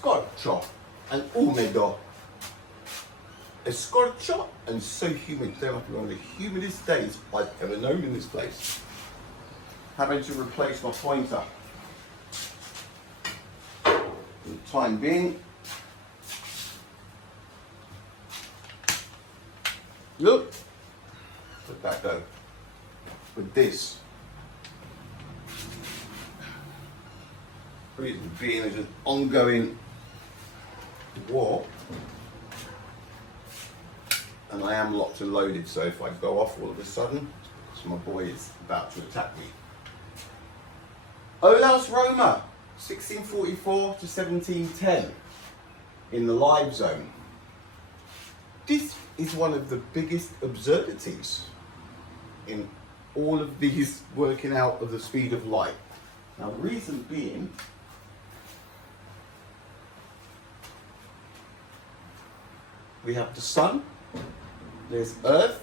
scorcho and húmedo. Escorcho and so humid. There must be one of the humidest days I've ever known in this place. Having to replace my pointer. For the time being. Look, let that go. With this. Reason being there's an ongoing war. And I am locked and loaded, so if I go off all of a sudden, it's my boy is about to attack me. Olaus Roemer, 1644 to 1710, in the live zone. This is one of the biggest absurdities in all of these working out of the speed of light. Now, the reason being, we have the sun, there's Earth,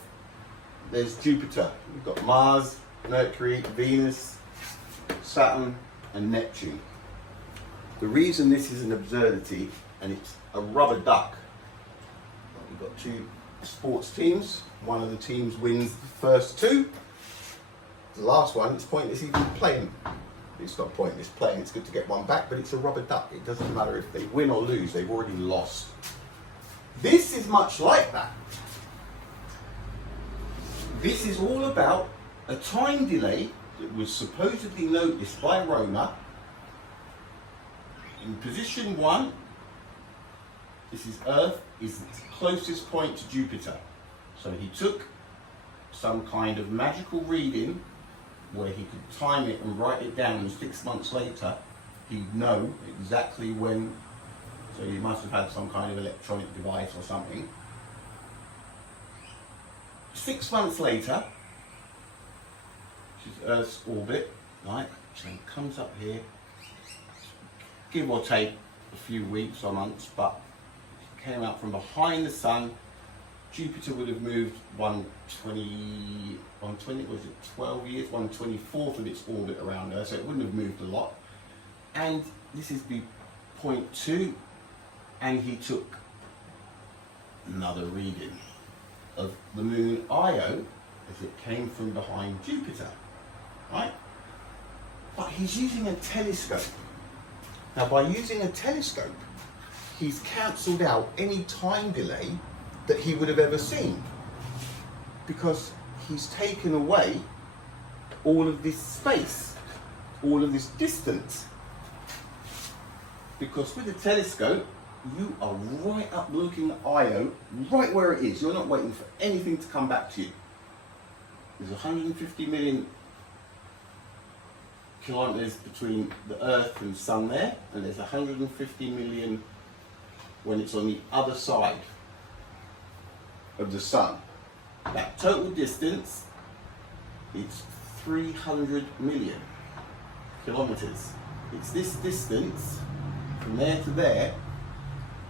there's Jupiter. We've got Mars, Mercury, Venus, Saturn, and Neptune. The reason this is an absurdity, and it's a rubber duck, we've got two sports teams. One of the teams wins the first two. The last one, it's pointless even playing. It's not pointless playing, it's good to get one back, but it's a rubber duck. It doesn't matter if they win or lose, they've already lost. This is much like that. This is all about a time delay that was supposedly noticed by Roemer. In position 1, this is Earth, is the closest point to Jupiter. So he took some kind of magical reading where he could time it and write it down, and 6 months later he'd know exactly when. So he must have had some kind of electronic device or something. 6 months later, which is Earth's orbit, right? So it comes up here, give or take a few weeks or months, but it came out from behind the sun. Jupiter would have moved 120, was it 12 years, 1/24th of its orbit around Earth, so it wouldn't have moved a lot. And this is the point 2, and he took another reading of the moon Io as it came from behind Jupiter, right? But he's using a telescope. Now, by using a telescope, he's cancelled out any time delay that he would have ever seen, because he's taken away all of this space, all of this distance. Because with a telescope, you are right up looking at Io, right where it is. You're not waiting for anything to come back to you. There's 150 million kilometers between the Earth and Sun there, and there's 150 million when it's on the other side of the Sun. That total distance, it's 300 million kilometers. It's this distance from there to there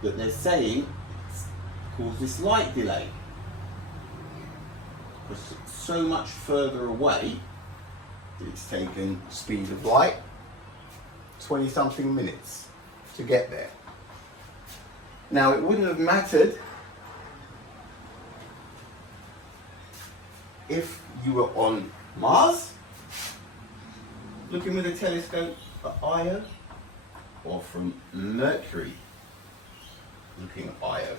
that they're saying causes this light delay, because it's so much further away that it's taken speed of light 20 something minutes to get there. Now, it wouldn't have mattered if you were on Mars looking with a telescope at Io, or from Mercury looking at Io,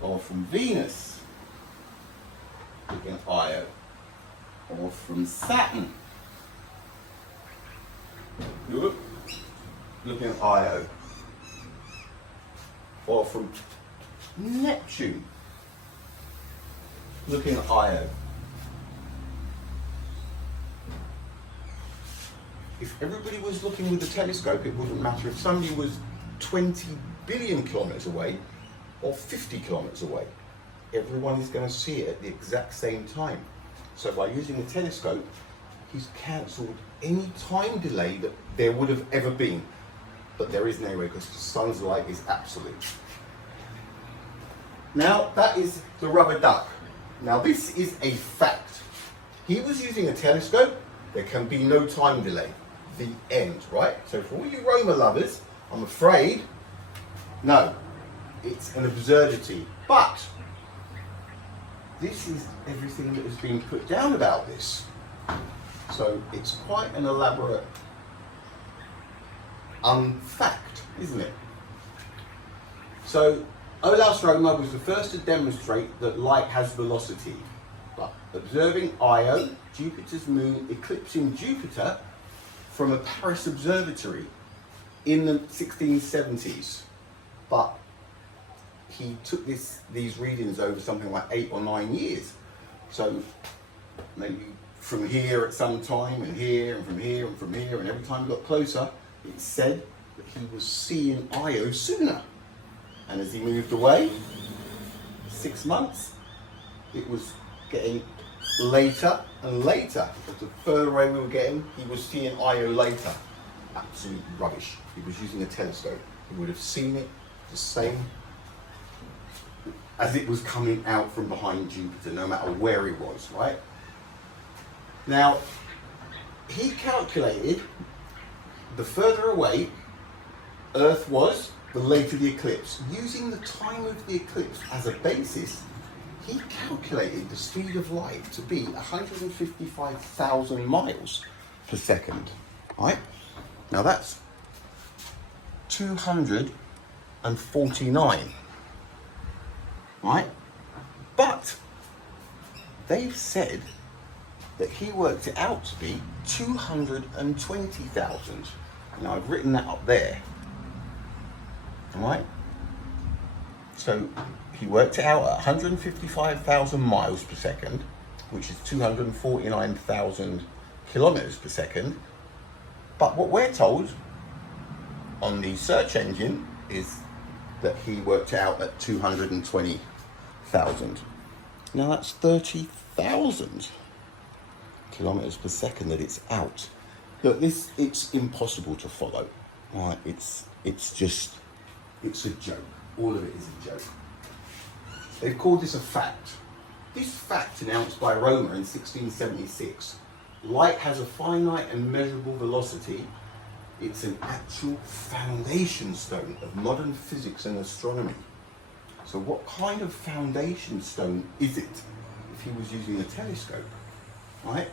or from Venus looking at Io, or from Saturn looking at Io, or from Neptune looking at Io. If everybody was looking with a telescope, it wouldn't matter if somebody was 20 billion kilometers away or 50 kilometers away. Everyone is going to see it at the exact same time. So by using a telescope, he's cancelled any time delay that there would have ever been. But there isn't anyway, because the sun's light is absolute. Now, that is the rubber duck. Now, this is a fact. He was using a telescope. There can be no time delay. The end, right? So for all you Roemer lovers, I'm afraid No, it's an absurdity. But this is everything that has been put down about this. So it's quite an elaborate fact, isn't it? So Olaus Roemer was the first to demonstrate that light has velocity. But observing Io, Jupiter's moon, eclipsing Jupiter from a Paris observatory in the 1670s. But he took these readings over something like 8 or 9 years. So maybe from here at some time, and here, and from here, and from here, and every time he got closer, it said that he was seeing Io sooner. And as he moved away, 6 months, it was getting later and later. The further away we were getting, he was seeing Io later. Absolute rubbish. He was using a telescope. He would have seen it the same as it was coming out from behind Jupiter, no matter where he was, right? Now, he calculated the further away Earth was, the later the eclipse. Using the time of the eclipse as a basis, he calculated the speed of light to be 155,000 miles per second, right? Now that's 249, right? But they've said that he worked it out to be 220,000. Now I've written that up there, right? So he worked it out at 155,000 miles per second, which is 249,000 kilometers per second. But what we're told on the search engine is that he worked it out at 220,000. Now that's 30,000 kilometers per second that it's out. Look, it's impossible to follow. Right? It's a joke. All of it is a joke. They've called this a fact. This fact, announced by Roemer in 1676, light has a finite and measurable velocity. It's an actual foundation stone of modern physics and astronomy. So what kind of foundation stone is it if he was using a telescope, right?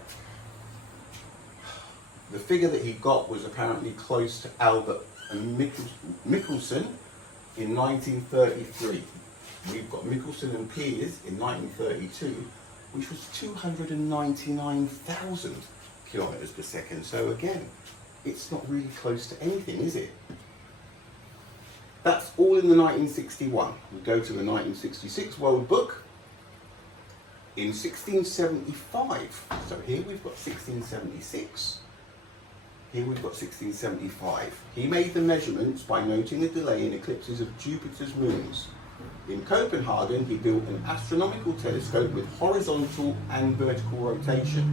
The figure that he got was apparently close to Albert and Michelson in 1933. We've got Michelson and Piers in 1932, which was 299,000 kilometers per second. So again, it's not really close to anything, is it? That's all in the 1961. We go to the 1966 World Book. In 1675, so here we've got 1676. Here we've got 1675. He made the measurements by noting the delay in eclipses of Jupiter's moons. In Copenhagen, he built an astronomical telescope with horizontal and vertical rotation.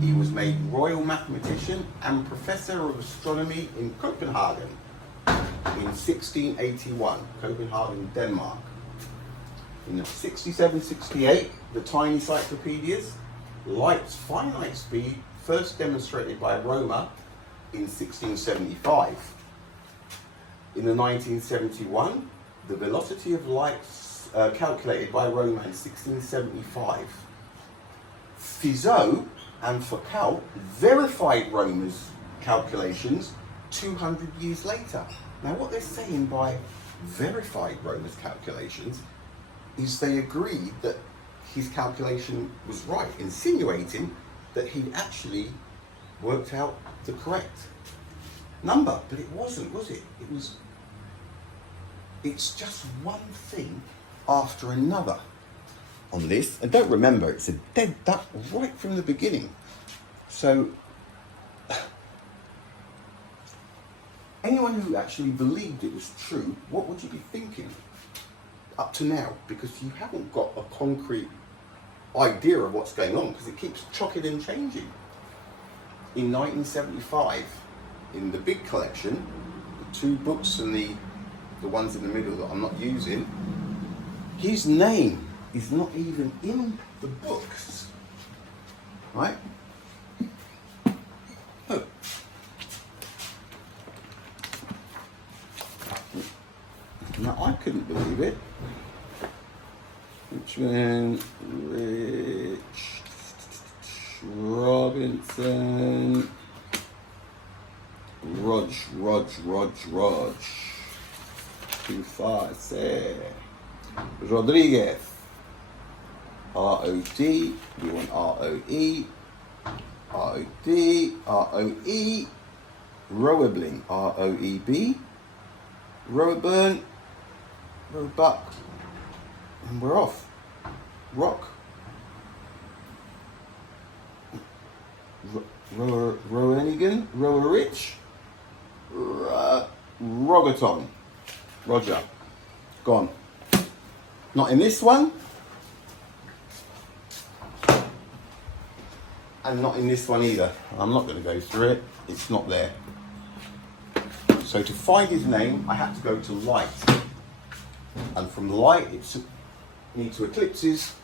He was made Royal Mathematician and Professor of Astronomy in Copenhagen in 1681, Copenhagen, Denmark. In 67-68, the tiny encyclopedias, light's finite speed, first demonstrated by Roemer in 1675. In the 1971, the velocity of light calculated by Roemer in 1675. Fizeau and Foucault verified Roemer's calculations 200 years later. Now what they're saying by verified Roemer's calculations is they agreed that his calculation was right, insinuating that he'd actually worked out the correct number, but it wasn't, was it? It's just one thing after another on this. And don't remember, it's a dead duck right from the beginning. So anyone who actually believed it was true, what would you be thinking up to now? Because you haven't got a concrete idea of what's going on, because it keeps chocking and changing. In 1975, in the big collection, the 2 books and the ones in the middle that I'm not using, his name is not even in the books, right? Oh. Now, I couldn't believe it. Which one? Rich Robinson. Rog. 2-5, say. Rodriguez. R-O-D. We want R-O-E. R-O-D. R-O-E. Roebling. R-O-E-B. Roeburn. Roebuck. And we're off. Rock. Rowenigan. Rowerich. Rogaton. Roger. Gone. Not in this one. And not in this one either. I'm not going to go through it. It's not there. So to find his name, I had to go to light. And from light, it needs to eclipses.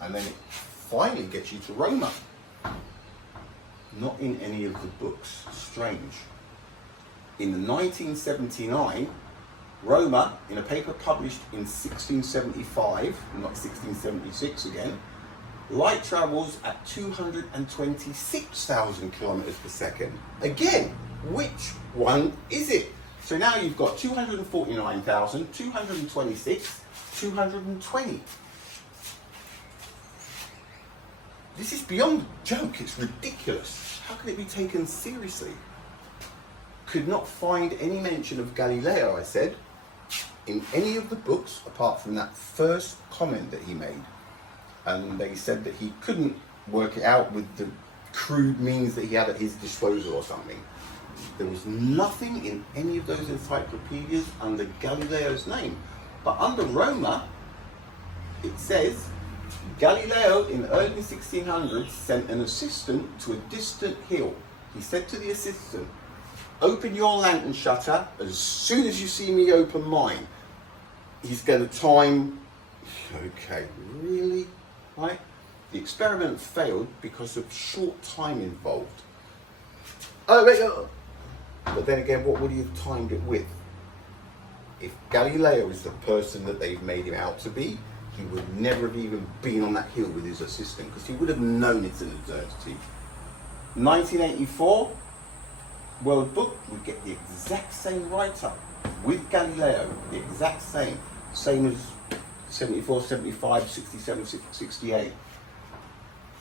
And then it finally gets you to Roemer. Not in any of the books. Strange. In 1979, Roemer, in a paper published in 1675, not 1676 again, light travels at 226,000 kilometers per second. Again, which one is it? So now you've got 249,000, 226, 220. This is beyond a joke, it's ridiculous. How can it be taken seriously? Could not find any mention of Galileo, I said, in any of the books apart from that first comment that he made. And they said that he couldn't work it out with the crude means that he had at his disposal or something. There was nothing in any of those encyclopedias under Galileo's name. But under Roemer, it says, Galileo in early 1600s sent an assistant to a distant hill. He said to the assistant, open your lantern shutter as soon as you see me open mine. He's going to time. Okay, really? Right? The experiment failed because of short time involved. Oh, wait, but then again, what would he have timed it with? If Galileo is the person that they've made him out to be, he would never have even been on that hill with his assistant because he would have known it's an absurdity. 1984, World Book would get the exact same write-up with Galileo, the exact same as 74, 75, 67, 68.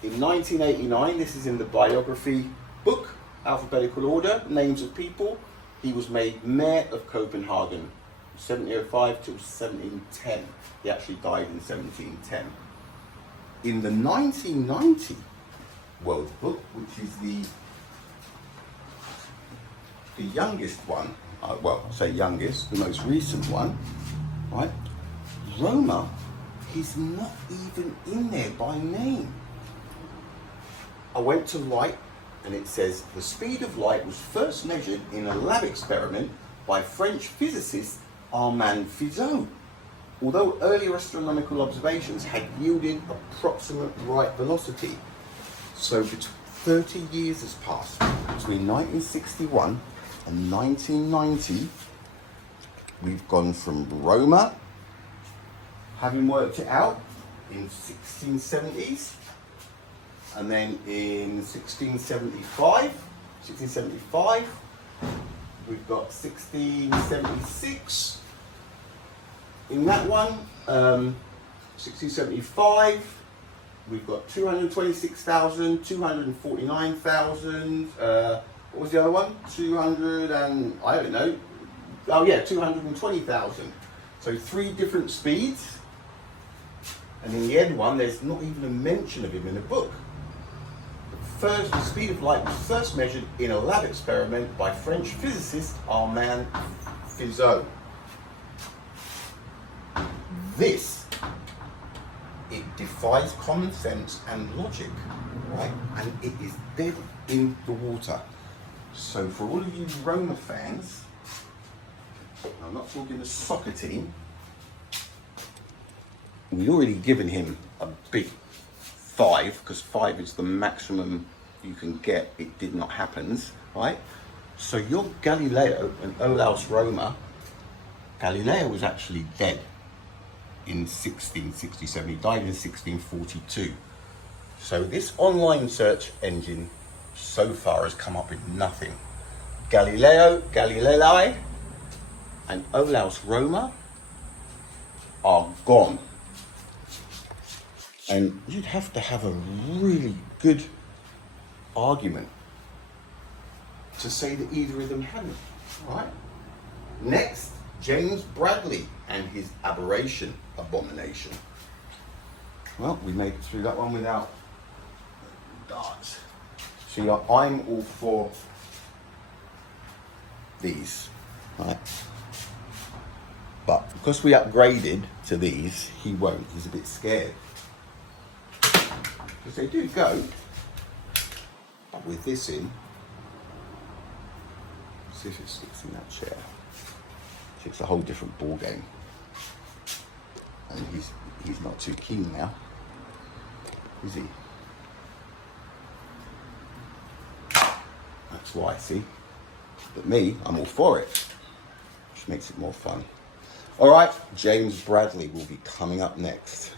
In 1989, this is in the biography book, alphabetical order, names of people, he was made mayor of Copenhagen, 1705 till 1710. He actually died in 1710. In the 1990 World Book, which is the youngest one, well, I say youngest, the most recent one, right? Roemer, he's not even in there by name. I went to light and it says the speed of light was first measured in a lab experiment by French physicist Armand Fizeau. Although earlier astronomical observations had yielded approximate right velocity. So 30 years has passed between 1961 and 1990. We've gone from Roemer, having worked it out in 1670s, and then in 1675, we've got 1676. In that one, 1675, we've got 226,000, 249,000. What was the other one? 200 and I don't know. Oh yeah, 220,000. So 3 different speeds. And in the end one, there's not even a mention of him in the book. The speed of light was first measured in a lab experiment by French physicist Armand Fizeau. This, it defies common sense and logic, right? And it is dead in the water. So for all of you Roemer fans, I'm not talking the soccer team, we've already given him a big 5, because 5 is the maximum you can get. It did not happen, right? So your Galileo and Olaus Roemer Galileo was actually dead in 1667. He died in 1642. So this online search engine so far has come up with nothing. Galileo Galilei and Olaus Roemer are gone. And you'd have to have a really good argument to say that either of them hadn't. All right. Next, James Bradley and his aberration abomination. Well, we made it through that one without darts. See, I'm all for these, right? But because we upgraded to these, he won't. He's a bit scared. Because they do go. But with this in, see if it sticks in that chair. It's a whole different ball game. And he's not too keen now, is he? That's why, see? But me, I'm all for it, which makes it more fun. All right, James Bradley will be coming up next.